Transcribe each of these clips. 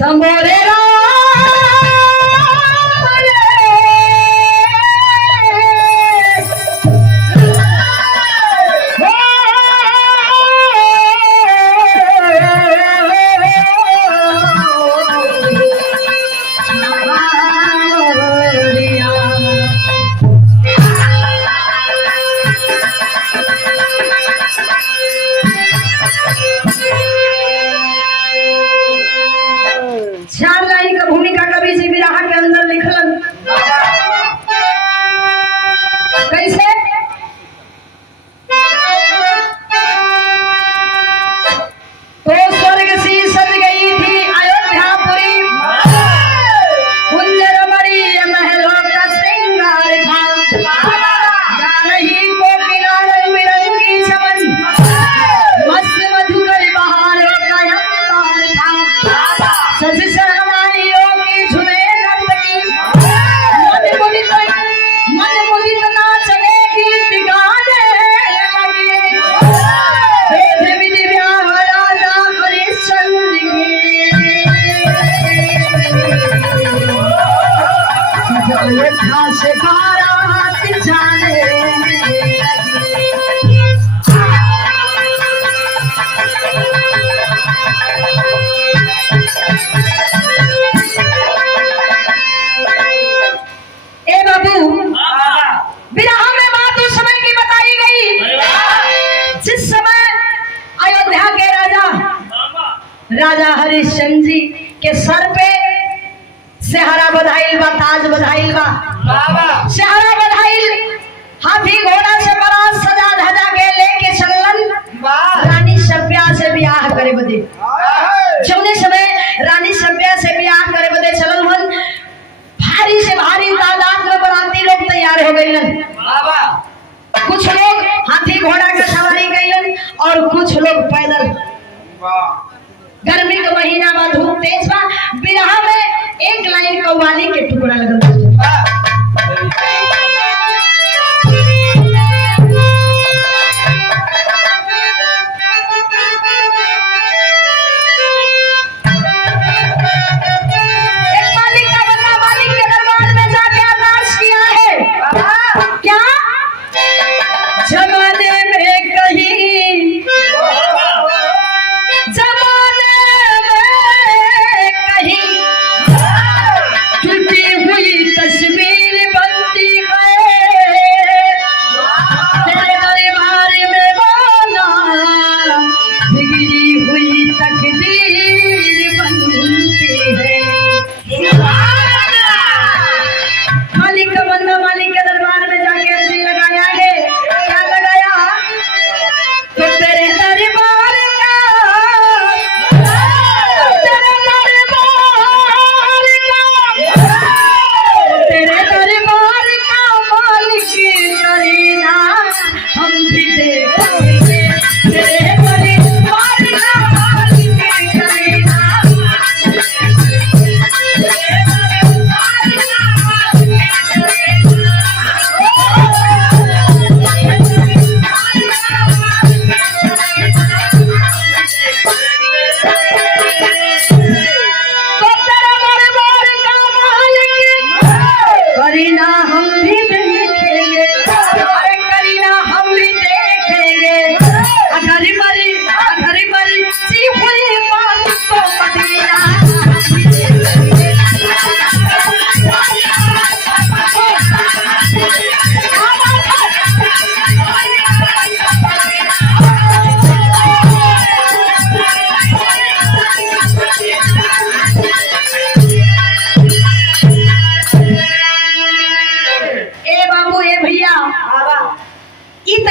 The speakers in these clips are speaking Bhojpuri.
तंबोरे चार लाइन का भूमिका कवि जी बिरहा के अंदर लिखलन कैसे तो स्वर्ग सी सज गई थी अयोध्यापुरी कुंज रमणी महलों का श्रृंगार था गा रही कोकिला रंग बिरंगी चमन मस्त मधुकर बहारों का अंबार था सज सहनाइयों की झूमे नर्तकी मन मुदित नाचने गीत गाने लगे वेद विधि ब्याह राजा हरिश्चंद्र की अयोध्या से बारात जाने लगी। ए बाबू विरह में बात उस समय की बताई गई जिस समय अयोध्या के राजा हरिश्चंद्र जी के सर पे सेहरा बधाइल बा, ताज बधाइल बा, सेहरा बधाइल, हाथी घोड़ा से बारात सजा धजा के लेके चलन रानी सभ्या से ब्याह करे बदे। जौने समय रानी सभ्या से ब्याह करे बदे चलन हन भारी से भारी तादाद में बराती लोग तैयार हो गईलन। कुछ लोग हाथी घोड़ा का सवारी गईलन और कुछ लोग पैदल। गर्मी का महीना बा, धूप तेज बा, बिरहा में एक लाइन कव्वाली के टुकड़ा लगल।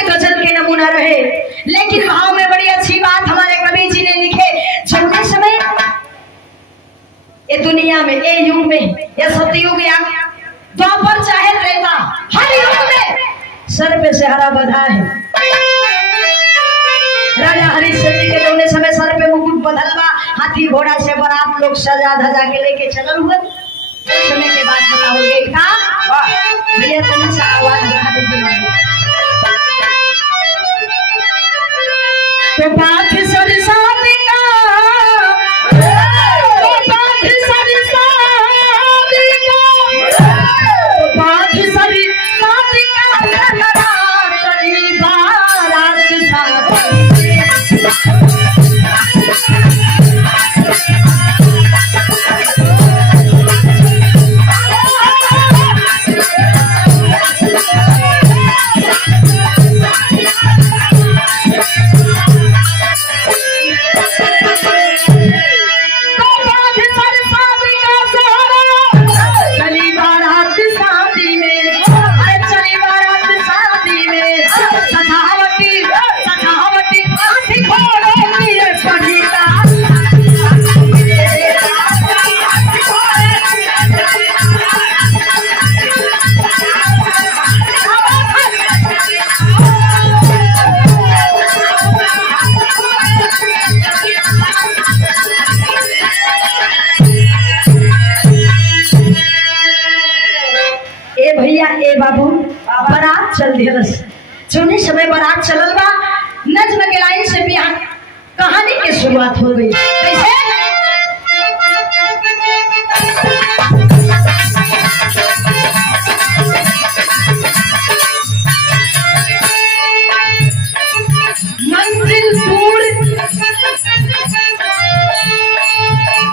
गजल के नमूना रहे, लेकिन भाव में बड़ी अच्छी बात हमारे कवि जी ने लिखे। जौने समय ये दुनिया में, ये युग में, ये सतयुग या द्वापर चाहे त्रेता, हर युग में सर पे सेहरा बधा है। राजा हरिश्चंद्र के जौने समय सर पे मुकुट बधल बा, हाथी घोड़ा से बारात लोग सजा धजा के लेके चलल हुए। समय के बाद पता हो गई था भैया तनी सा आवाज बढ़ा दीजिए। तो बात सरसात का, तो बात चल दिहलस। जोने समय बारात चलल बा, नज्म के लाइन से बियाह कहानी की शुरुआत हो गई। कैसे?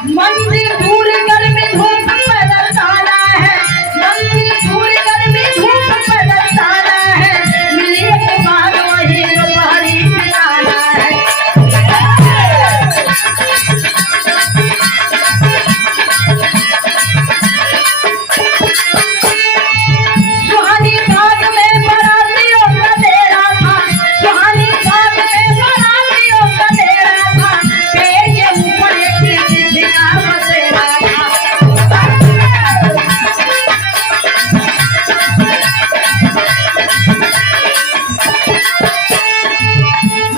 मंजिल दूर गर्मी धूप पैदल जाना है, मंजिल दूर गर्मी धूप पैदल जाना है, मिलिए के बाद वही दोपहरी बिताना है। सुहानी घाट में बारातियों का डेरा था, सुहानी घाट में बारातियों का डेरा था, पेड़ के ऊपर एक चिट्ठिया बसेरा था।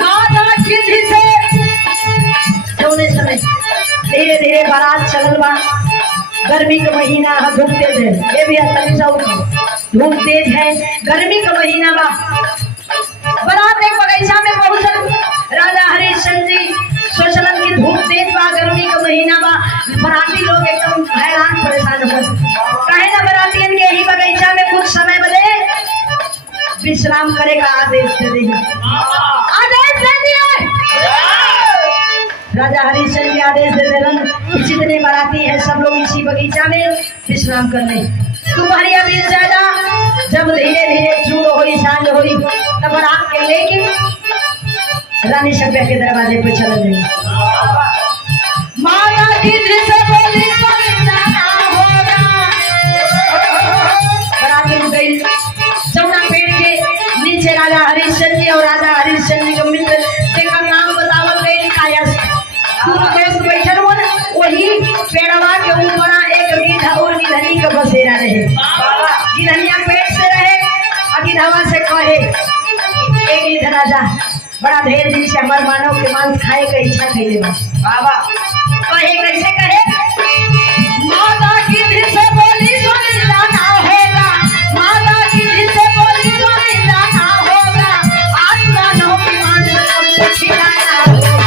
माता चिट्ठी से सोने समय धीरे धीरे बारात चलल बा। गर्मी का महीना है, धूप तेज है, ये भी तनी सा धूप तेज है, गर्मी का महीना बा। बारात एक बगीचा में पहुंचल। राजा हरिश्चंद्र जी सोचलन की धूप तेज बा, गर्मी का महीना बा, बाराती लोग एकदम हैरान परेशान हो कहे ना बारातियन के ही बगीचा में कुछ समय बदे विश्राम करे का आदेश दे दी। आदेश दे दिया राजा हरिश्चंद्र जी, आदेश दे देलन कि जितने बाराती है सब लोग इसी बगीचा में विश्राम कर ले। तुम्हारी बीत जाएगा। जब धीरे धीरे चूड़ हुई, सांझ हुई, तब बारात के लेके रानी सभ्या के दरवाजे पे चल गई। माता की दृष्टि बोली तो जाना होगा। बारात रुक गई। चौना पेड़ के नीचे राजा हरिश्चंद्र जी और राजा हरिश्चंद्र जी के मित्र जेकर नाम बतावल गई कायस। दोस्त बैठल हो ना, वही पेड़वा के ऊपर एक गिद्ध और गिद्धनी का बसेरा रहे। गिद्धनिया पेट से रहे और गिद्धवा से कहे, एक गिद्ध राजा बड़ा ढेर दिन से हमारे मानव के मांस खाए का इच्छा कैले बा। बाबा कहे, कैसे कहे? माता की दृष्टि बोली सुन जाना होगा, माता की दृष्टि बोली सुन जाना होगा, आज मानव के मांस हमको खिलाना होगा।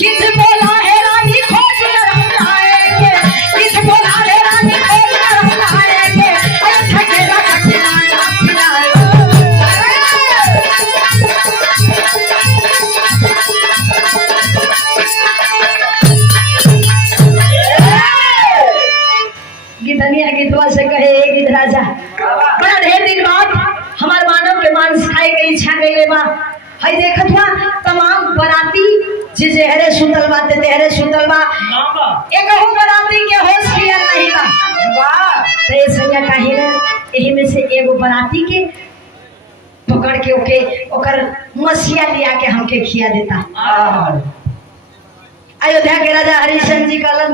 किस बोला है रानी खोज कर हम लाएंगे, किस बोला है रानी खोज कर हम लाएंगे, ठकेला ठकेला खिलाएंगे। गिद्धनिया गिद्धवा से कहे, एक गिद्ध राजा बड़ा ढेर दिन बाद हमार मानव के मांस खाए के इच्छा कैले बा। हई देखत बा तमाम बाराती जे जेहरे सुतल बा ते तेहरे सुतल बा, एकहु बाराती के होश किया नहीं बा। वाह, तो ये सैया काहे ना एही में से एगो बाराती के पकड़ के ओकर मसिया लिया के हमके खिया देता। अयोध्या के राजा हरिश्चंद्र जी कहलन,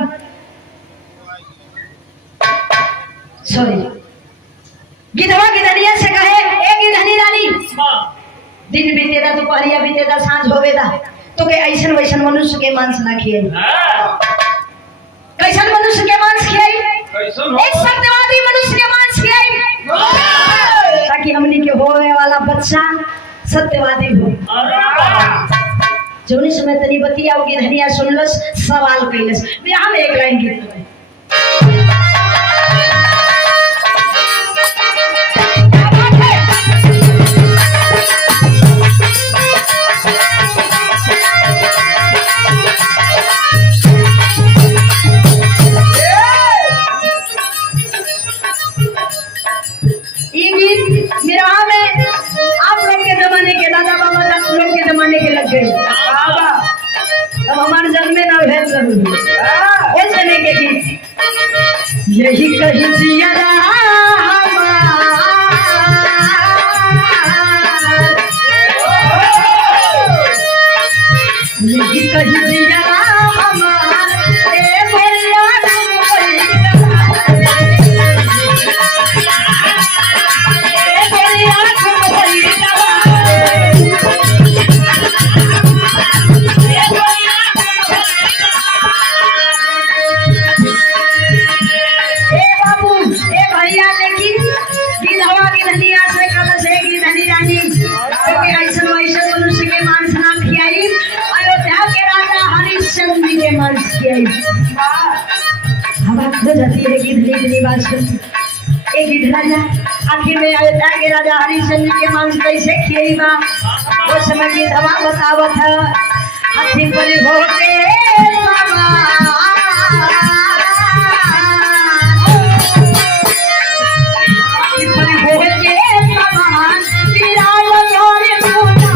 सॉरी, गिद्धवा गिद्धनिया से कहे, ए गिद्धनी रानी, दिन बीतेदा, दोपहरिया बीतेदा, सांझ होवेदा, तो के ऐसन वैसन मनुष्य के मांस ना खियाई। कैसन मनुष्य के मांस खियाई? एक सत्यवादी मनुष्य के मांस खियाई, ताकि हमनी के होवे वाला बच्चा सत्यवादी हो। जौनी समय तनी बतिया गिद्धनिया सुनलस, सवाल कैलस। बिहार में एक लाइन गीत है, आप लोग के जमाने के दादा बाबा लोग के जमाने के लग गए। अब हमारे जन्मे ना भेज समय के गीत यही कही जिया यही कही जिया इतनी बात सुन एक ही राजा आखिर में आया कि राजा हरिश्चंद्र के मांस कैसे खियई बा वो समय की धवा बतावत है हाथी पर होके बाबा हाथी पर होके बाबा विराज और पूजा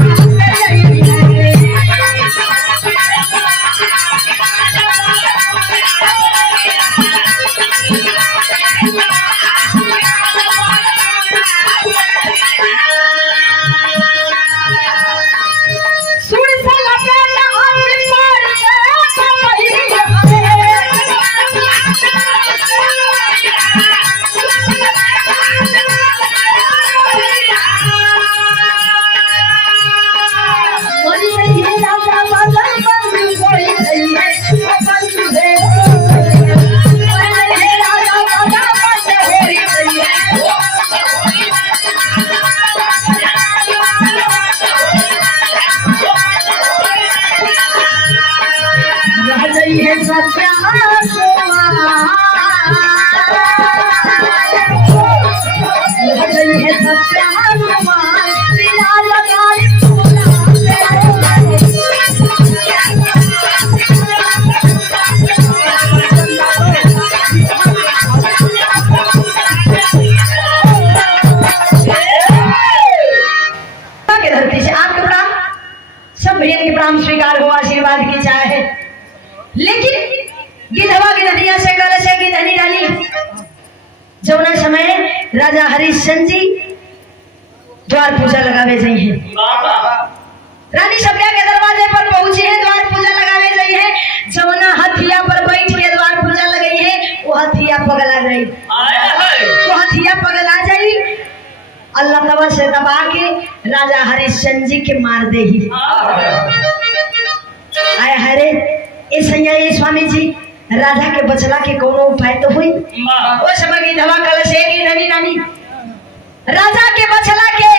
स्वीकार हो आशीर्वाद की चाहे लेकिन गिधवा गिधनिया से कल से गिधनी रानी जौना समय राजा हरिश्चंद्र जी द्वार पूजा लगावे जाई है रानी सभ्या के दरवाजे पर पहुंची है द्वार पूजा लगावे जाई है जौना हथिया पर बैठ के द्वार पूजा लगाई है वो हथिया पगला गई वो हथिया पगला जाई अल्लाह तवा से दबा के राजा हरिश्चंद्र जी के मार दे ही आय हरे ए सैया ये स्वामी जी राजा के बचला के कोनो उपाय तो हुई वो समय की दवा कल से की धनी रानी राजा के बचला के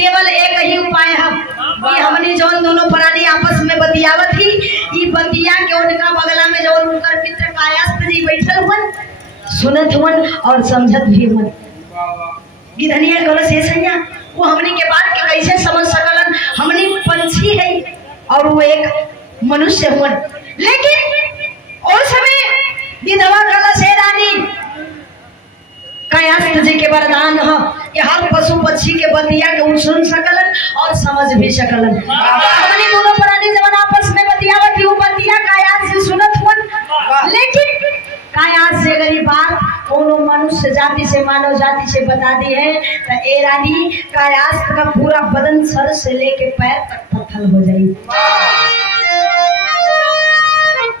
केवल एक ही उपाय है कि हमनी जौन दोनों प्राणी आपस में बतियावत ही ई बतिया के उनका बगला में जौन उनकर मित्र कायास्थ जी बैठल हुन सुनत हुन और समझत भी हुन गिधनिया कल से सैया वो हमनी के बात के कैसे समझ सकलन हमनी पंछी है और वो एक मनुष्य हुआ लेकिन उस समय विधवा कला से रानी कायास्थ जी के वरदान है कि हर पशु पक्षी के बतिया के सुन सकलन और समझ भी सकलन हमनी दोनों प्राणी जब आपस में बतियावत ही बतिया कायास्थ से सुनत हुन लेकिन कायास्थ से अगर ये बात कोनो मनुष्य जाति से मानव जाति से बता दी है तो ए रानी कायास्थ का पूरा बदन सर से लेके पैर तक पत्थर हो जाएगी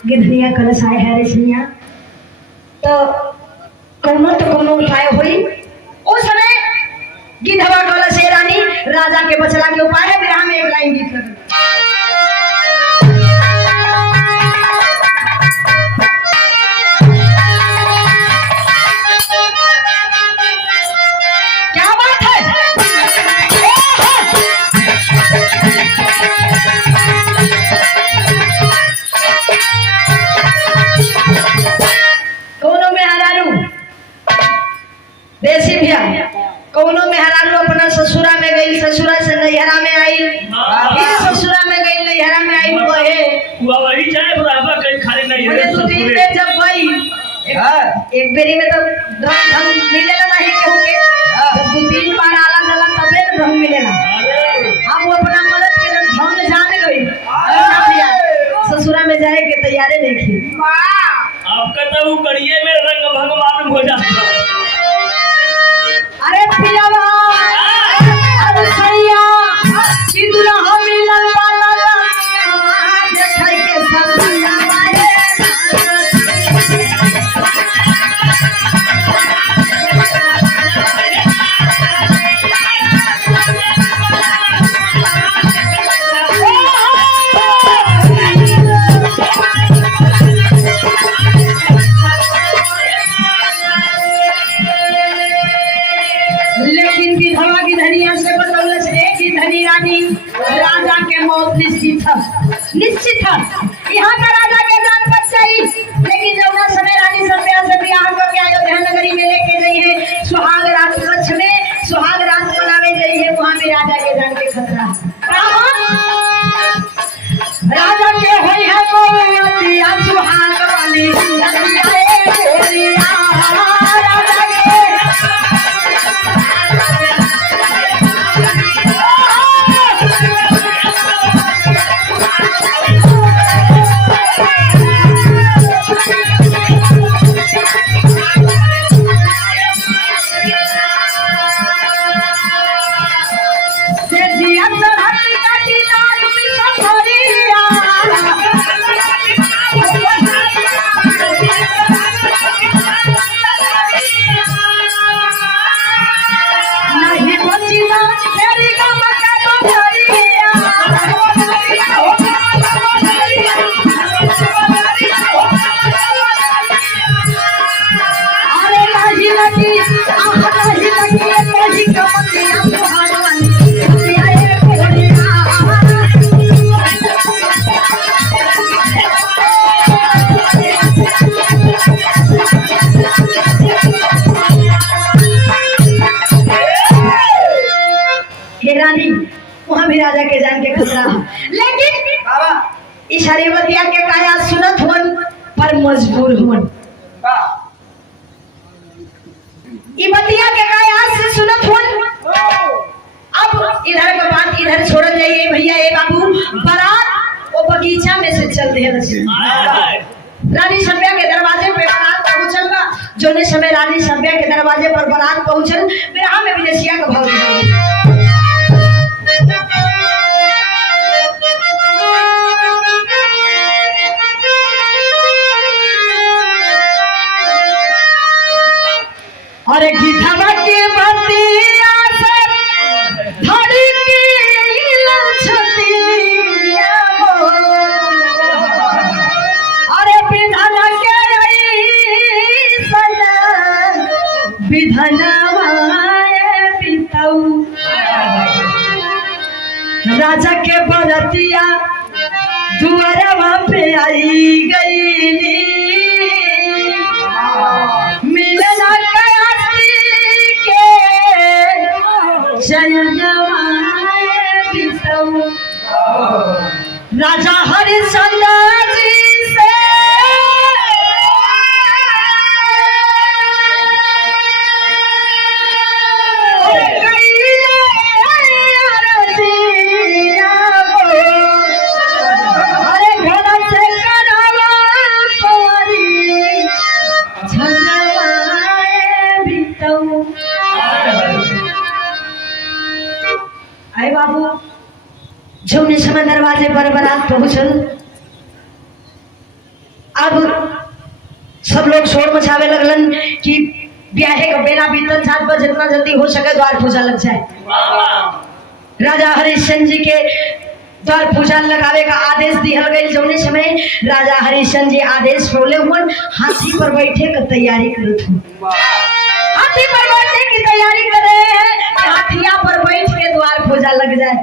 गिधनिया कलश आए है रेशमिया तो कोनो उपाय हुई उस समय गिधवा कलश रानी राजा के बचला के उपाय है विराम में एक लाइन गीत लगा कौनो में हरारू अपना ससुरा में गई ससुरा से नैहरा में आई फिर ससुरा में गई नैहरा में आई वही चाहे बुढ़ापा कहीं खाली नहीं है तो दिन में जब गई एक बेरी में तो ढंग मिलेला नहीं कहूं के जब दो तीन बार आला नला तबे ढंग मिलेला हम वो अपना मदद के ढंग जान गई ससुरा में जाए के तैयारी नहीं की आपका तो कड़िए में रंग भंग मालूम हो जाता अरे पियावा अरे सैया कि दुल्हा मिलन वाला देखै के ससुरा राजा के मौत निश्चित है यहाँ का राजा के जान सकते गई, लेकिन जौना समय रानी सभ्या से ब्याह करके अयोध्या नगरी में लेके गई है, सुहाग रात कच्छ में सुहाग रात मनावे गई है, वहां भी राजा के जान के खतरा राजा के होई है गोरिया सुहाग वाली रतिया ए गोरिया राजा के वहां भी राजा के जान के खतरा, लेकिन इशारे बतिया के काया सुनत हुन पर मजबूर हुन। ई बतिया के काया से सुनत हुन। अब इधर के बात इधर छोड़ल जाइए भैया, ए बाबू बारात वो बगीचा में से चल रहे रानी सभ्या के दरवाजे पे बारात पहुंचल बा। जोने समय रानी सभ्या के दरवाजे पर बारात पहुंचल, बिरहा में विदेशिया का भाव दिया। अरे गीधवा के बतिया से धड़ी की लछतिया हो, अरे विधान के सना विधानवा बिताऊ राजा के बरतिया दुआरवा पे आई गई मिलना राजा हरिश्चंद्र जी से अरे घर से करावा परी झलवाए बिताऊ। आए बाबू जौने समय दरवाजे पर बारात पहुंचल, अब सब लोग शोर मचावे लगलन कि ब्याहे का बेला बीतल जात बा, जितना जल्दी हो सके द्वार पूजा लग जाए। राजा हरिश्चंद्र जी के द्वार पूजा लगावे का आदेश दिहल गई। जौने समय राजा हरिश्चंद्र जी आदेश बोले हुन, हाथी पर बैठे का तैयारी करत हूँ। हाथी पर बैठने की तैयारी कर रहे हैं, हाथिया पर बैठ के द्वार पूजा लग जाए।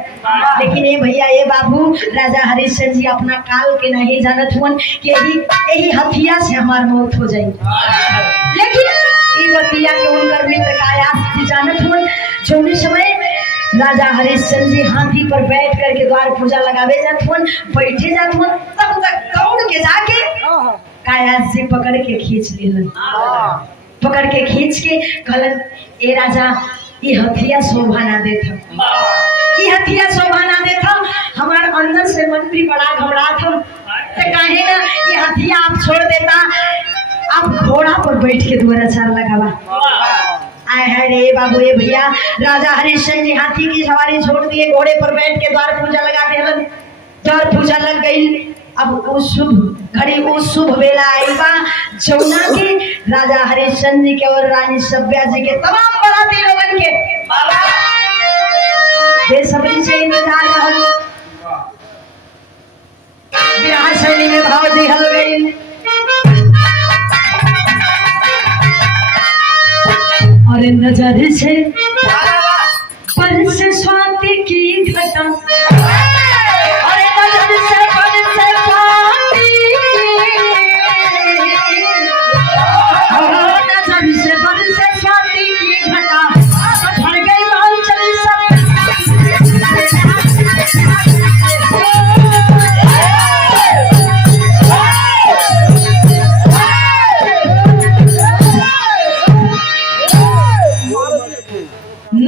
लेकिन ये भैया ये बाबू राजा हरिश्चंद्र जी अपना काल के नहीं जानत हुन कि यही हथिया से हमार मौत हो जाए। लेकिन ये बतिया के उनकर मित्र काया जानत हुन। जौने समय राजा हरिश्चंद्र जी हाथी पर बैठ करके द्वार पूजा लगावे जात हुन, बैठे जात हुन, तब तक दौड़ के जाके काया से पकड़ के खींच लेलन। पकड़ के खींच के कहलन, ए राजा ये हथिया शोभा ना देता, ये हथिया शोभा ना देता। हमारे अंदर से मन भी बड़ा घबरात था, तो काहे ना ये हथिया आप छोड़ देता, आप घोड़ा पर बैठ के द्वारा चार लगावा। आए है रे बाबू ये भैया, राजा हरिश्चंद्र जी हाथी की सवारी छोड़ दिए, घोड़े पर बैठ के द्वार पूजा लगा दिया। द्वार पूजा लग गई। अब वो शुभ घड़ी वो शुभ बेला आई बा, जौना के राजा हरिश्चंद्र जी के और रानी सभ्या जी के तमाम बराती लोगन के बेसब्री से इंतजार रहल। विवाह शैली में भाव दिहल गई। और नजर से बरसे स्वाति की घटा, और नजर से बरसे स्वाति की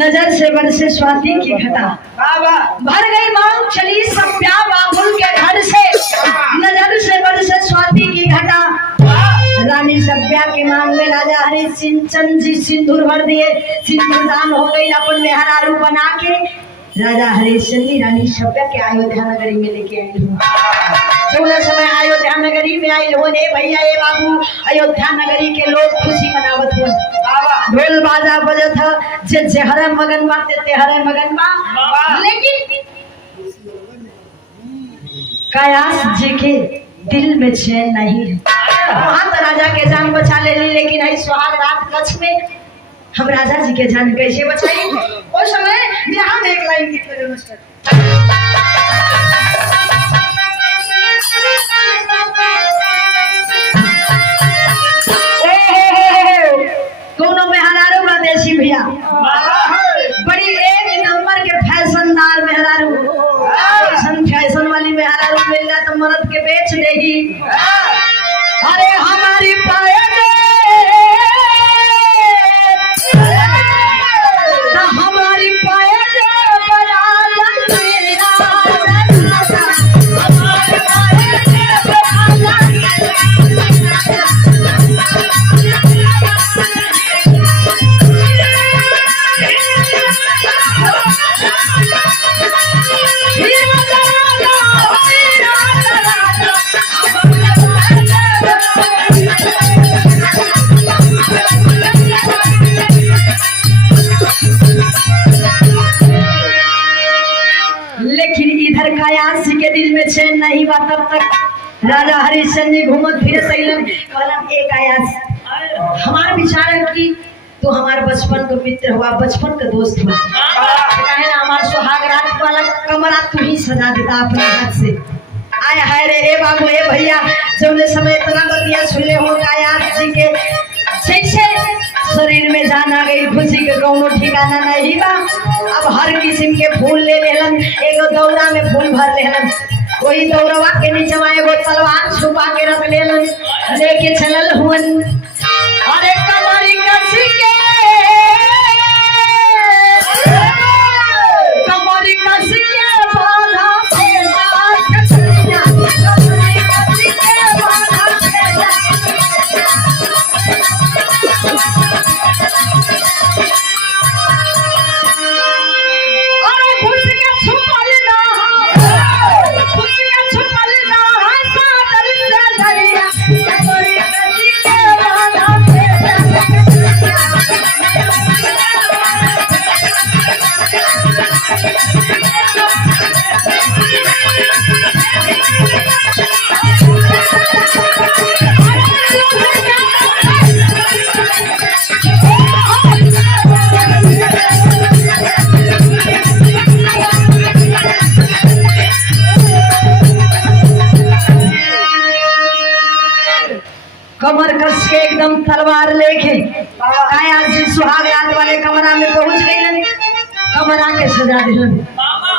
नजर से बरसे स्वाति की घटा, भर गई मांग चली सभ्या बाबुल के घर से, नजर से बरसे स्वाति की घटा। रानी सभ्या के मांग में राजा हरिश्चंद्र जी सिंदूर भर दिए, सिंदूर दान हो गई अपन मेहरारू बना के। राजा हरिश्चंद्र रानी सभ्या के अयोध्या नगरी में लेके आई हूँ। सोलह समय अयोध्या नगरी में आई हो ने भैया ये बाबू, अयोध्या नगरी के लोग खुशी मनावत हो, ढोल बाजा बजत है, जे जेहरे मगन बा ते तेहरे मगन बा। लेकिन कयास जी के दिल में चैन नहीं है। वहां तो राजा के जान बचा ले ली, लेकिन है सुहाग रात कच्छ में हम राजा जी के जान कैसे बचाई। उस समय यहाँ में एक लाइन गीत बजे मास्टर, कोनो मेहरारू बा देसी भैया, बड़ी एक नंबर के फैशनदार मेहरारू, फैशन वाली मेहरारू मिलना तो मर्द के बेच देगी। अरे हमारी पायल हमारी पायल बना चैन नहीं बा। तब तक राजा हरिश्चंद्र जी घूमत फिरत अइलन, कहलन एक आया हमार विचार है कि तू हमारे बचपन का मित्र हुआ, बचपन का दोस्त हुआ, कहे ना हमारे सुहाग रात वाला कमरा तू ही सजा देता अपने हाथ से। आय हाय रे ए बाबू ए भैया, जौने समय इतना बतिया सुनले हो आयात जी के, जैसे शरीर में जान आ गई, खुशी के कौनो ठिकाना नहीं बा। अब हर किस्म के फूल ले लेलन, एगो दौरा में फूल भर लेलन, वही दौरवा के नीचे एगो तलवार छुपा के रख लेलन, लेके चलल हुन। अरे कमरी कसी के कमरी कसी के बांधा फेरा, कमरी कसी के बांधा फेरा। अरे घुस के छुपल ना, घुस के छुपल ना, सादर से धरिया, कमरी कसी के बांधा फेरा। कमर कस के एकदम तलवार लेके आया जी सुहाग रात वाले कमरा में पहुंच गई, कमरा के सजा दिलन।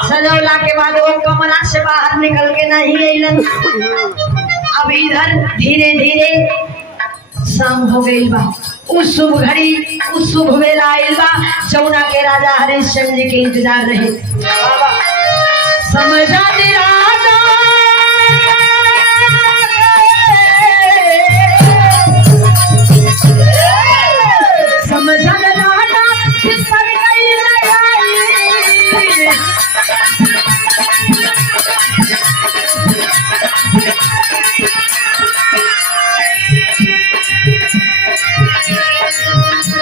सजौला के बाद वो कमरा से बाहर निकल के नहीं अइलन। अब इधर धीरे धीरे शाम हो गई बा, उस शुभ घड़ी उस शुभ वेला आइल बा, जौना के राजा हरिश्चंद्र जी के इंतजार रहे। समझा दे राजा समझा दे राजा किसर गई लगाई,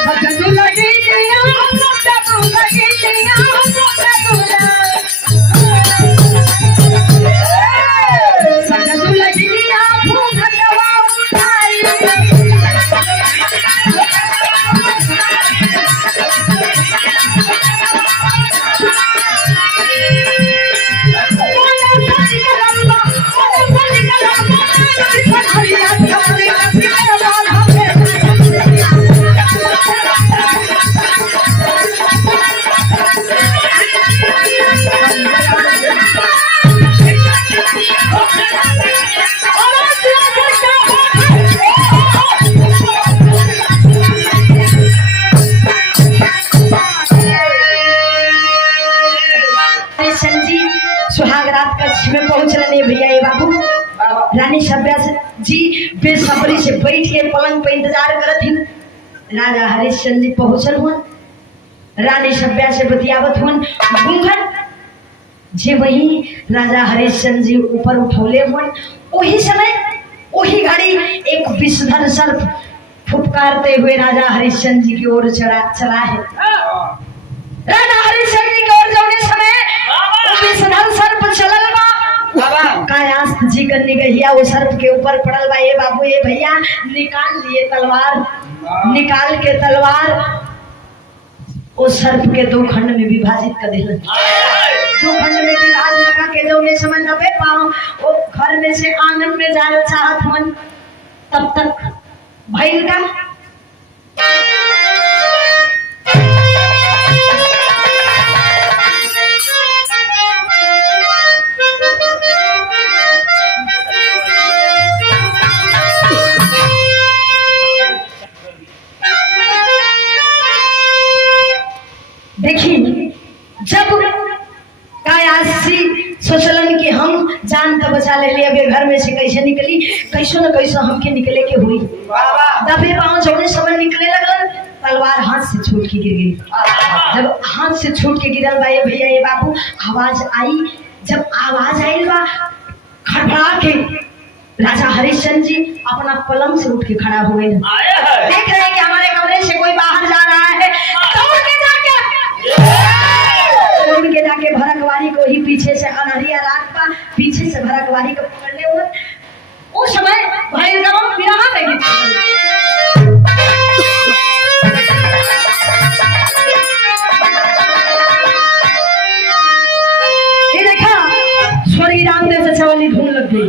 भगत लगी दिया भगत लगी दिया भगत राजपाट कक्ष में पहुंचने भैया ये बाबू रानी सभ्या जी बेसब्री से बैठ के पलंग पे इंतजार करत हिन। राजा हरिश्चंद्र जी पहुंचल हुआ, रानी सभ्या से बतियावत हुआ घूंघट जे वही राजा हरिश्चंद्र जी ऊपर उठौले हुआ। वही समय वही घड़ी एक विषधर सर्प फुफकारते हुए राजा हरिश्चंद्र जी की ओर चला है। राजा हरिश्चंद्र जी की ओर जाने समय विषधर सर्प चलल बा, कायास्थ जी कर निगहिया वो सर्प के ऊपर पड़ल बा। ये बाबू ये भैया निकाल लिए तलवार, निकाल के तलवार वो सर्प के दो खंड में विभाजित कर दिलन। दो खंड में विभाजन लगा के जौने समय नबे पाँव वो घर में से आंगन में जाना चाहत मन, तब तक भइल का देखिए जब कायासी सोचलन कि हम जान तो बचा ले लिए घर में से कैसे निकली, कैसो न कैसो हमके निकले के हुई। दबे पाँव जौने समय निकले लगल तलवार हाथ से छूट के गिर गई। जब हाथ से छूट के गिरल बा ये भैया ये बाबू आवाज आई, जब आवाज आई बा खड़खड़ा के राजा हरिश्चंद्र जी अपना पलंग से उठ के खड़ा हो गए। देख रहे हैं कि हमारे कमरे से कोई बाहर जा रहा है, दौड़ के जाके भरकवारी को ही पीछे से अनहरिया रात का पीछे से भरकवारी को पकड़ने हुए। उस समय भैरव विरहा में गीत ये देखा स्वर्गीय रामदेव से चवली धूम लग गई।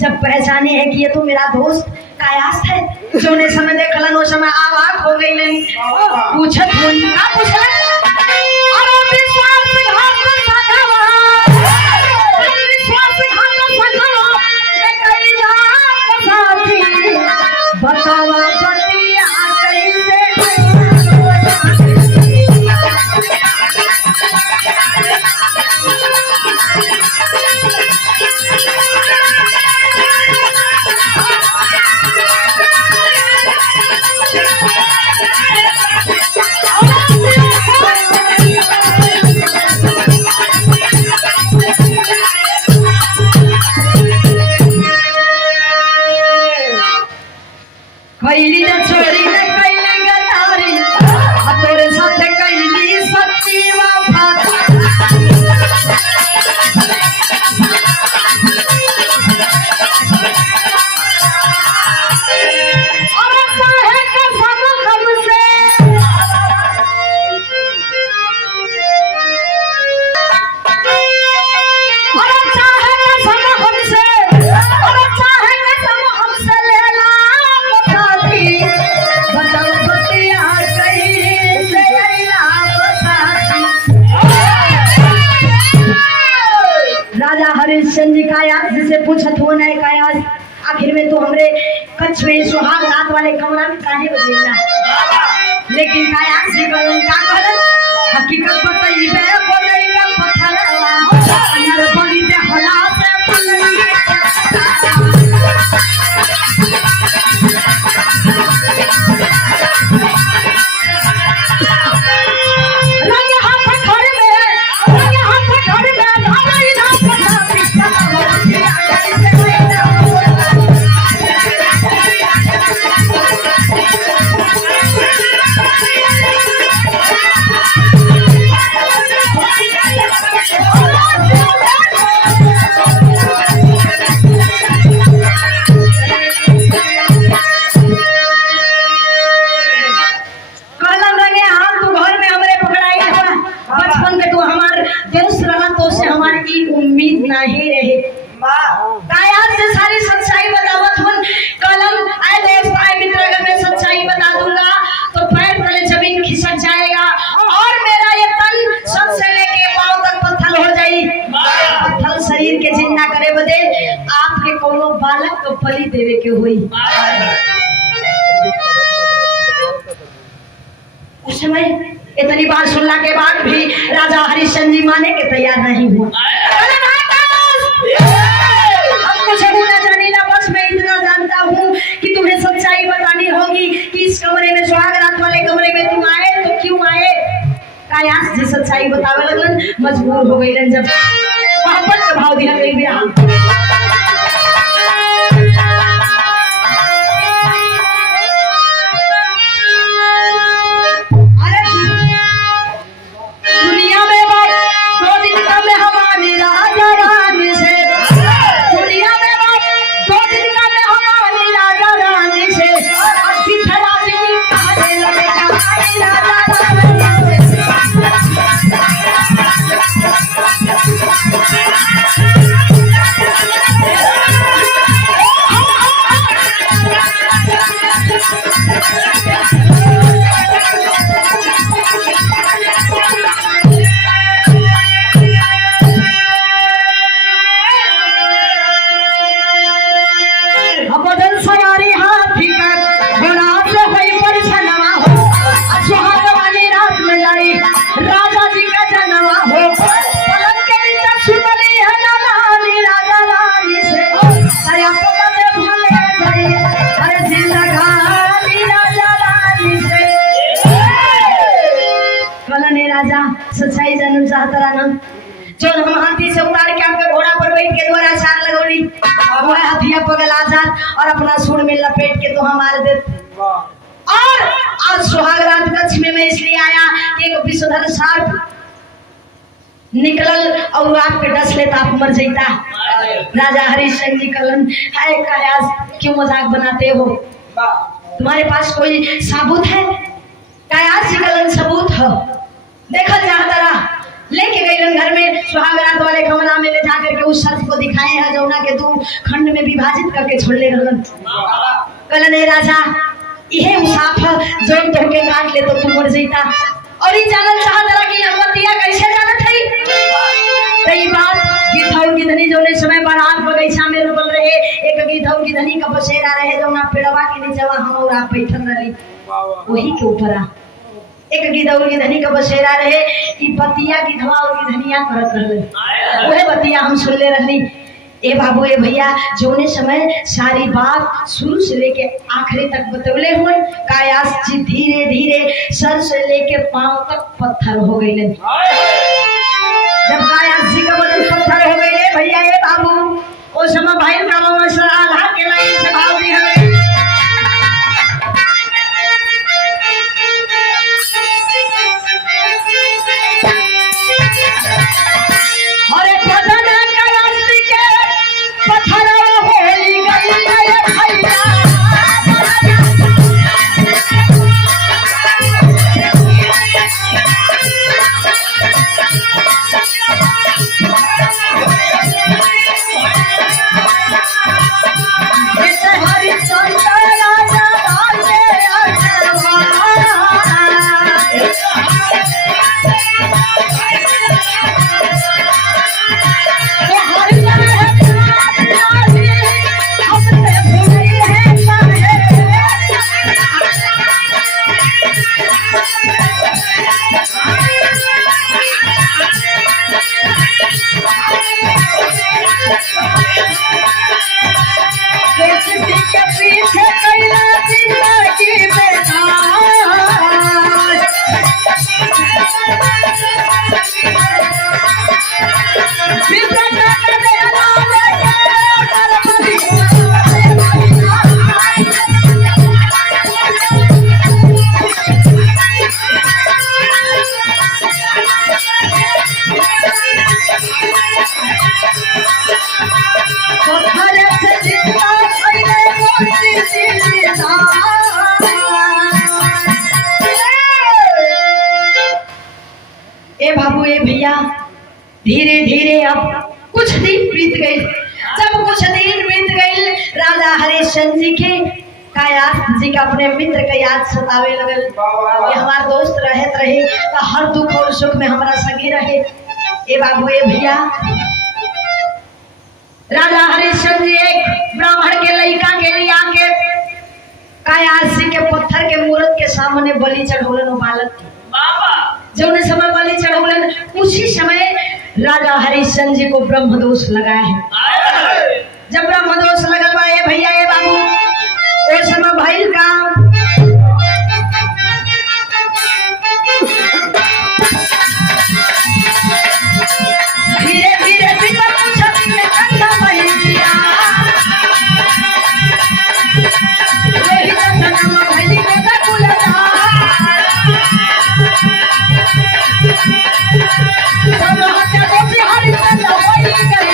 जब पहचाने है कि ये तो मेरा दोस्त कायास्थ है, जोने समय देखलन वो समय आवाज हो गई नहीं पूछत हुन का पूछलन अरे विश्वासघात सजवा ये कैला साथी बतावा बतिया कैसे कैली न चोरी न कैली गदारी तोरे साथे कैली सच्ची वफा। और चाहे कसम हमसे हरिश्चंद्र जी कायास जिसे पूछत हो न कायास आखिर में तो हमरे कच्छ में सुहाग रात वाले कमरा में काहे बजेला, लेकिन कायास जी कहलन का कहलन हकीकत बताई बे बोले का पत्थरवा अंदर बड़ी दे हला से पलनी लगे हाथ घर में हमारी ना पता पिछला के हुई। उस समय इतनी बात सुनने के बाद भी राजा हरिश्चंद्र जी माने के तैयार नहीं हुआ। अब कुछ ना जानीला, बस मैं इतना जानता हूँ कि तुम्हें सच्चाई बतानी होगी कि इस कमरे में, सुहागरात वाले कमरे में तुम आए तो क्यों आए। कायास जी सच्चाई बतावे लगलन, मजबूर हो गई जब मोहब्बत का भाव दिया गई बिया। दुनिया में बात 2 दिन का मैं हमारी राजा रानी से, दुनिया में बात 2 दिन का मैं हमारी राजा रानी से, अब की खराज की कहानी लगेगा हमारी राजा रानी से। बदल सवारी हाथी का घोड़ा से कोई परिछनवा हो, सुहाग वाली रात में लाई राजा जी का जनवा हो, पलंग के नीचे सुतली है रानी राजा रानी से, अरे आपको पते भले जाइए, अरे जिंदगानी राजा रानी से। कलने राजा सच्चाई जानना चाहता रहा ना, जो हम हाथी से उतार के आपके घोड़ा पर बैठ के द्वारा चार लगौली, वो हाथिया पगला जात और अपना सूंड में लपेट के तो हमारे दे। और आज सुहागरात कक्ष में मैं इसलिए आया कि एक विषधर सर्प निकलल और आपके डस ले तो आप मर जाता। राजा हरिश्चंद्र जी कलन, हाय कायास क्यों मजाक बनाते हो, तुम्हारे पास कोई सबूत है। कायास जी कलन सबूत है, देखल चाहता रहा, लेके गई घर में सुहागरात वाले कमरा में ले जाकर के उस सर्प को दिखाए है जौना के 2 खंड में विभाजित करके छोड़ले रहलन। कलने राजा इहे उसाफ है जो तोके काट ले तो तू मर जइता। और ये जानल चाहत रहा कि अमतिया कैसे जानत है। कई बार गीधौर की धनी जौने समय बारात बगीचा में रुकल रहे, एक गीधौर की धनी का बसेरा रहे जौना पेड़वा के नीचे हम और आप बैठल रही, वही के ऊपर एक गिदौर की धनी का बसेरा रहे, कि बतिया गिधवा और गिधनिया करत रहे, वह बतिया हम सुन ले रहनी। ए बाबू ए भैया जोने समय सारी बात शुरू से लेके आखिरी तक बतौले हुए। कायास जी धीरे धीरे सर से लेके पांव तक पत्थर हो गए। जब कायास जी का बदन पत्थर हो गए भैया ए बाबू ओ समय भाई का आल्हा के लाइन से भाव दी हमें। अरे बदन कायास के पत्थर होली गई भैया। ए बाबू ए भैया धीरे धीरे अब कुछ दिन बीत गए। जब कुछ दिन बीत गए राजा हरिश्चंद्र जी के कायास जी का अपने मित्र का याद सतावे लगल कि हमार दोस्त रहत रहे तो हर दुख और सुख में हमारा संगी रहे। ए बाबू ए भैया राजा हरिश्चंद्र जी एक ब्राह्मण के लड़का के लिए आके कायासी के पत्थर के मूर्त के सामने बलि चढ़ौलन बालक बाबा जौने समय बलि चढ़ौलन उसी समय राजा हरिश्चंद्र जी को ब्रह्म दोष लगा है। जब ब्रह्म दोष लगल बा ये भैया ये बाबू उस समय भइल का धीरे धीरे भीतर छवि में ठंडा बहिया रोहित जन्म भइल के दकुलता सब हत्या दोषी हरिश्चंद्र होई गई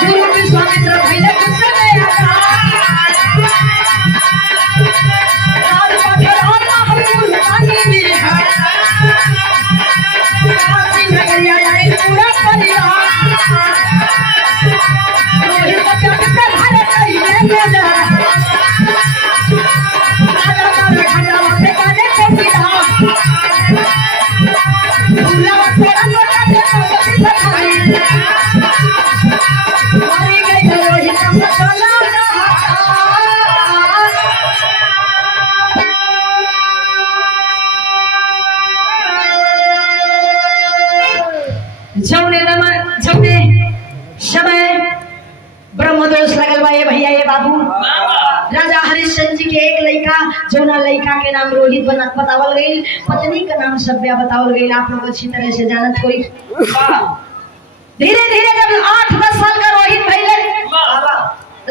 गुरु विश्वामित्र भइल पुत्र में समय ब्रह्मदोष लगल बा ये भैया ये बाबू राजा हरिश्चंद्र जी के एक लड़का जौना लड़का के नाम रोहित बतावल गई पत्नी का नाम सभ्या बतावल गई आप लोग अच्छी तरह से जानत होई। धीरे धीरे जब 8-10 साल का रोहित भइले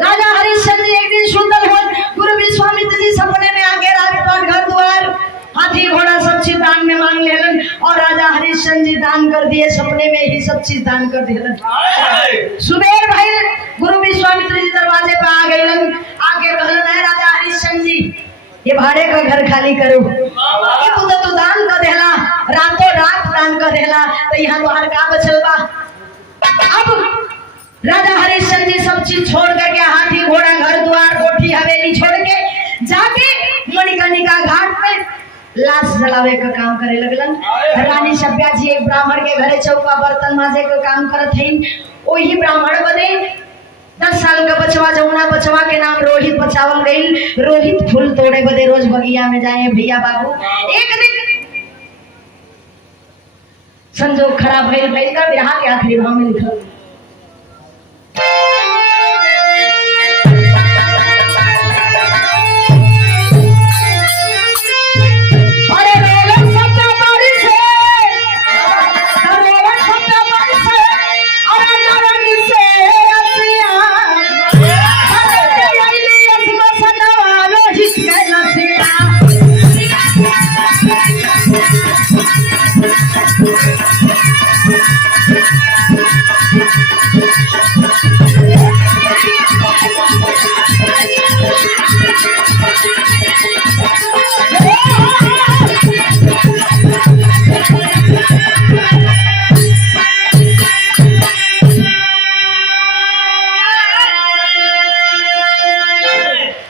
राजा हरिश्चंद्र जी एक दिन सुतल हो गुरु विश्वामित्र जी सपने में आके राजपाट घर द्वार हाथी घोड़ा सब चीज दान में मांग लेलन और राजा हरिश्चंद्र जी दान कर दिए सपने में ही सब चीज दान कर दिलन। सुबेर भाई गुरु विश्वामित्र जी दरवाजे पे आ गए आके कहलन है राजा हरिश्चंद्र जी ये भाड़े का घर खाली करो ये तू दान कर देला रातों रात दान कर देला तो यहाँ तोहर का बचल बा। अब राजा हरिश्चंद्र जी सब चीज छोड़ करके हाथी घोड़ा घर द्वार कोठी हवेली छोड़ के जाके मणिकर्णिका घाट पे लाश जलावे का काम करे लगलन। रानी सभ्या जी एक ब्राह्मण के घरे चौका बर्तन माजे का काम करत हईन वही ब्राह्मण बने 10 साल का बचवा जमुना बचवा के नाम रोहित बचावल गई। रोहित फूल तोड़े बदे रोज बगिया में जाए भैया बाबू। एक दिन संजोग खराब भइल का बिरहा के आखिरी भाव में लिखल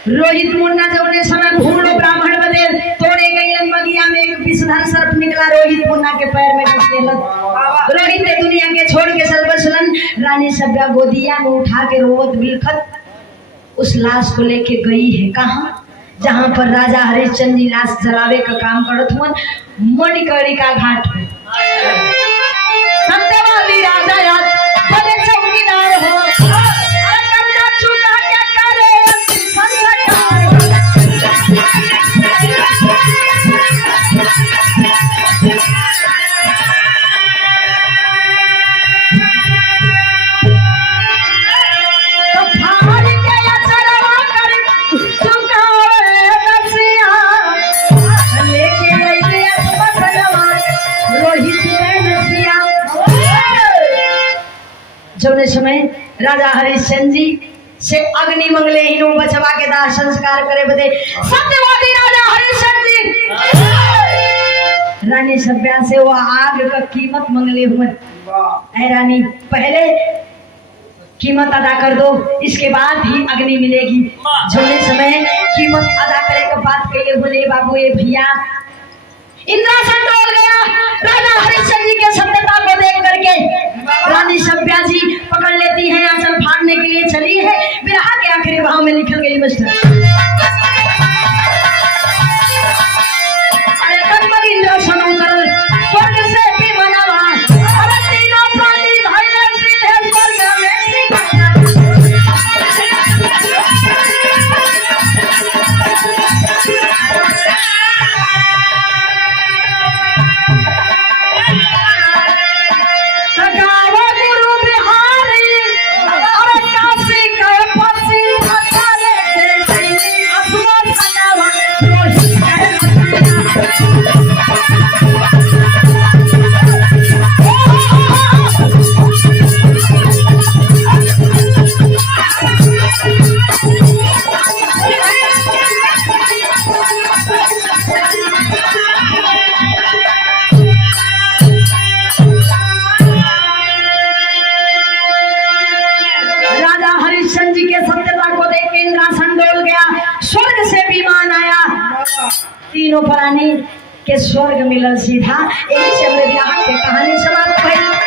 रोहित मुन्ना जौने समय भूलो ब्राह्मण बदे तोड़े गई बगिया में एक विषधर सर्प निकला रोहित मुन्ना के पैर में घुस गेलन। रोहित ने दुनिया के छोड़ के चल बसलन। रानी सभ्या गोदिया में उठा के रोवत बिलखत उस लाश को लेके गई है कहाँ जहाँ पर राजा हरिश्चंद्र जी लाश जलावे का काम करत हुआ मणिकर्णिका घाट पे। सत्यवादी राजा याद बड़े चौकीदार हो जौने समय राजा हरिश्चंद्र जी से अग्नि मंगले हिनो बचवा के दाह संस्कार करे बदे सत्यवादी राजा हरिश्चंद्र जी रानी सभ्या से वो आग का कीमत मंगले हुए। ऐ रानी पहले कीमत अदा कर दो इसके बाद ही अग्नि मिलेगी। जौने समय कीमत अदा करे के बात कहिए बोले बाबू ये भैया इंद्रासन डोल गया राजा हरिश्चंद्र जी के सत्यता को देख करके रानी सभ्या जी पकड़ लेती हैं, आंचल फाड़ने के लिए चली है। बिरहा के आखिरी भाव में निकल गई मास्टर। अरे कटमल इंद्र समुद्र स्वर्ग से भी मनावा, अरे तीनों प्राणी धैर्य सीधे स्वर्ग में निकला। तीनों प्राणी के स्वर्ग मिलल सीधा। एक से ब्याह के कहानी समाप्त भइल।